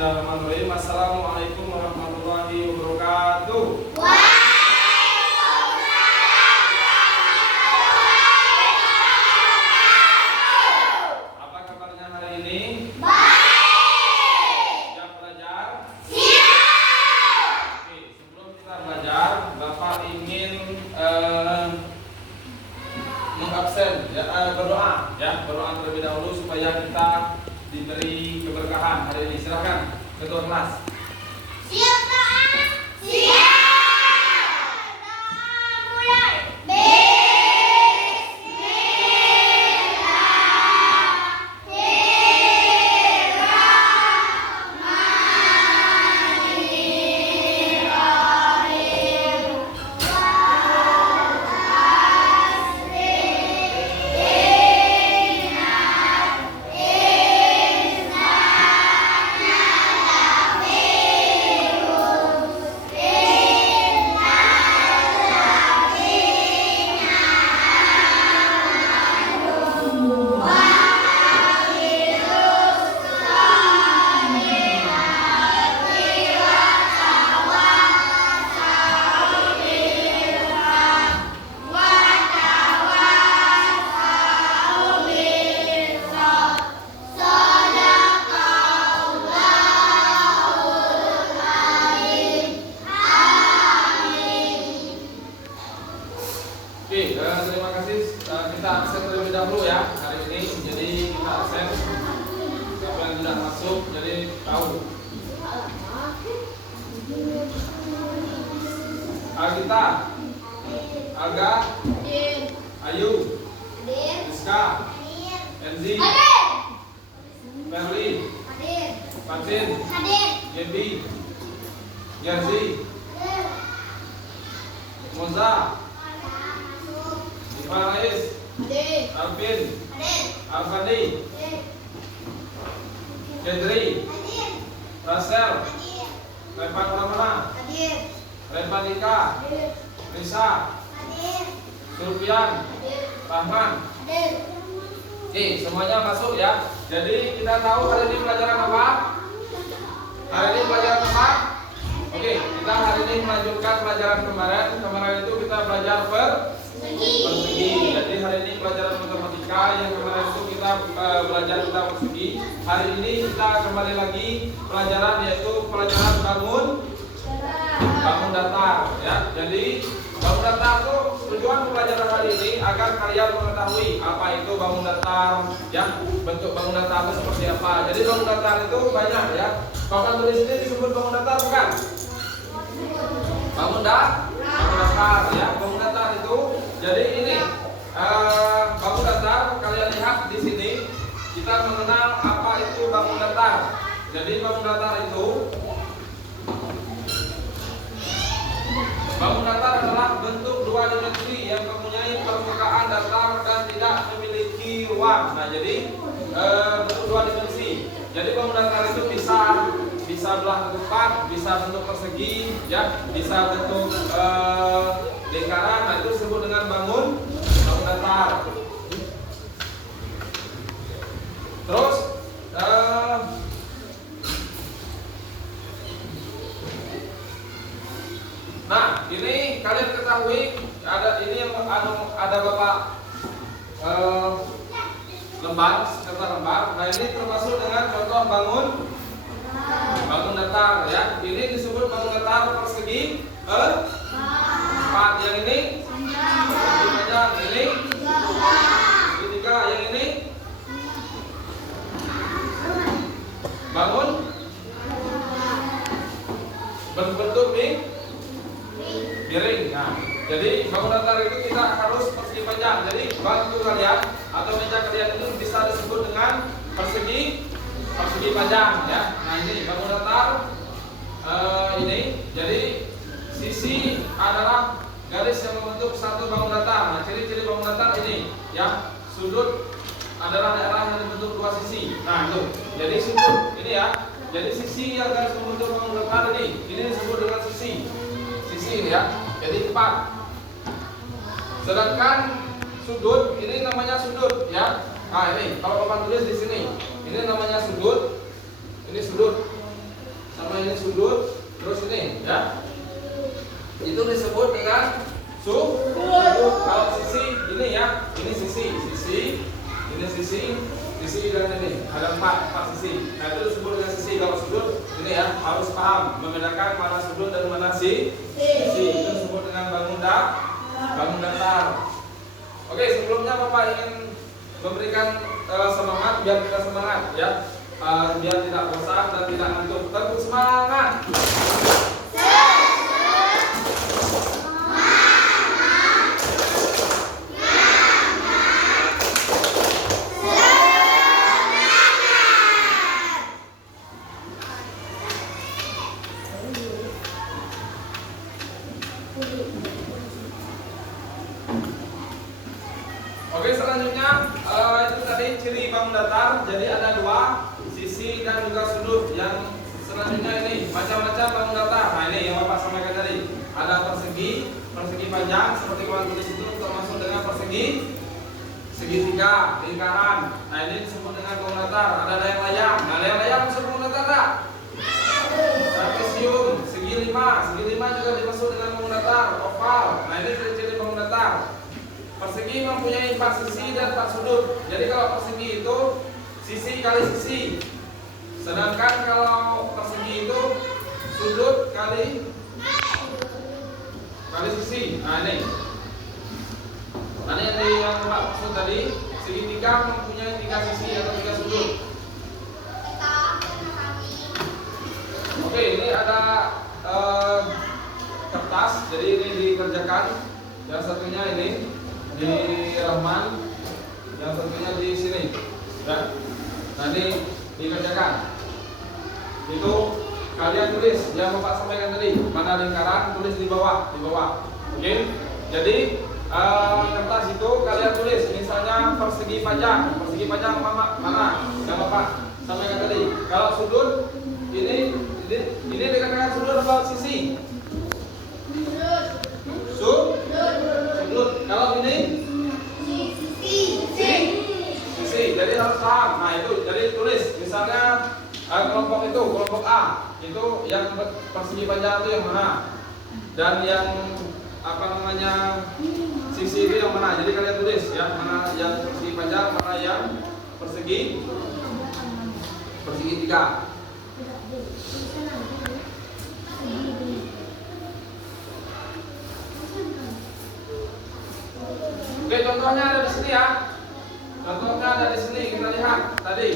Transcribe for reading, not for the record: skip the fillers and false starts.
Bismillahirrahmanirrahim. Assalamualaikum warahmatullahi wabarakatuh. Apa kabarnya hari ini? Baik. Siap belajar? Siap. Oke, sebelum kita belajar, Bapak ingin mengabsen berdoa terlebih dahulu supaya kita diberi keberkahan hari ini. Silakan ketua kelas. Siap doa. Siap. Doa mulai. Oke, terima kasih. Kita absen terlebih dahulu ya hari ini. Jadi kita absen. Siapa yang tidak masuk, jadi tahu. Agita, Aga, Ayu, Rizka, Enzi, Merli, Fatin, Gebi, Gerzi, Moza, Farais, Alvin, Alfandi, Kendri, Rasel, Revan Ramana, Revan Ika, Risa, Sulfian, Rahman. Oke, semuanya masuk ya. Jadi kita tahu hari ini pelajaran apa? Hari ini pelajaran apa? Oke, kita hari ini melanjutkan pelajaran kemarin. Kemarin itu kita belajar persegi. Jadi hari ini pelajaran matematika. Yang kemarin itu kita belajar tentang persegi. Hari ini kita kembali lagi pelajaran, yaitu pelajaran bangun datar ya. Jadi bangun datar itu tujuan pelajaran hari ini agar kalian mengetahui apa itu bangun datar ya, bentuk bangun datar itu seperti apa. Jadi bangun datar itu banyak ya. Papan tulis ini disebut bangun datar bukan? Bangun datar ya. Bangun datar itu jadi ini bangun datar, kalian lihat di sini kita mengenal apa itu bangun datar. Jadi bangun datar adalah bentuk dua dimensi yang mempunyai permukaan datar dan tidak memiliki ruang. Nah, jadi bentuk dua dimensi. Jadi bangun datar itu bisa belah ketupat, bisa bentuk persegi, ya, bisa bentuk lingkaran. Nah, itu disebut dengan bangun datar. Terus nah, ini kalian ketahui ada ini yang ada Bapak lembar, sekitar lembar. Nah, ini termasuk dengan contoh bangun datar ya. Ini disebut bangun datar persegi empat. Yang ini panjang, ini tiga, yang ini bangun berbentuk miring. Nah, jadi bangun datar itu kita harus persegi panjang. Jadi bangku kalian atau meja kalian itu bisa disebut dengan persegi panjang ya. Nah, ini bangun datar ini. Jadi sisi adalah garis yang membentuk satu bangun datar. Nah, ciri-ciri bangun datar ini ya. Sudut adalah daerah yang dibentuk dua sisi. Nah, itu. Jadi sudut ini ya. Jadi sisi yang garis membentuk bangun datar ini disebut dengan sisi ini ya. Jadi 4. Sedangkan sudut ini namanya sudut ya. Nah, ini kalau papan tulis di sini, ini namanya sudut. Ini sudut. sisi dan ini ada empat sisi. Nah itu disebut dengan sisi. Kalau sudut ini ya harus paham membedakan mana sudut dan mana sisi. Itu disebut dengan bangun datar. Oke, sebelumnya Bapak ingin memberikan semangat biar kita semangat ya, biar tidak bosan dan tidak ngantuk. Tetap semangat. Oke, selanjutnya itu tadi ciri bangun datar. Jadi ada dua, sisi dan juga sudut. Yang selanjutnya ini macam-macam bangun datar. Nah ini yang Bapak sampaikan tadi. Ada persegi panjang seperti kawan tulis itu termasuk dengan persegi, segitiga, lingkaran. Nah ini disebut dengan bangun datar. Ada layang-layang. Nah layang-layang masuk bangun datar tak? Trapesium, segi lima juga dimasuk dengan bangun datar. Oval. Nah ini ciri-ciri bangun datar. Persegi mempunyai 4 sisi dan 4 sudut. Jadi kalau persegi itu sisi kali sisi. Sedangkan kalau persegi itu sudut kali sisi. Nah ini. Yang maksud tadi, segitiga mempunyai 3 sisi atau 3 sudut. Oke, ini ada kertas. Jadi ini dikerjakan. Yang satunya ini di Rahman, yang satunya di sini ya. Nah ini dikerjakan. Itu kalian tulis yang Bapak sampaikan tadi, mana lingkaran tulis di bawah. Oke. Jadi kertas itu kalian tulis misalnya persegi panjang mana yang Bapak sampaikan tadi. Kalau sudut ini dikatakan sudut atau sisi? Sudut. Kalau ini sisi. Jadi harus paham. Nah itu jadi tulis misalnya kelompok A itu yang persegi panjang itu yang mana, dan yang sisi itu yang mana. Jadi kalian tulis ya, mana yang persegi panjang, mana yang persegi tiga. Oke, contohnya ada di sini ya. Contohnya ada di sini, kita lihat tadi.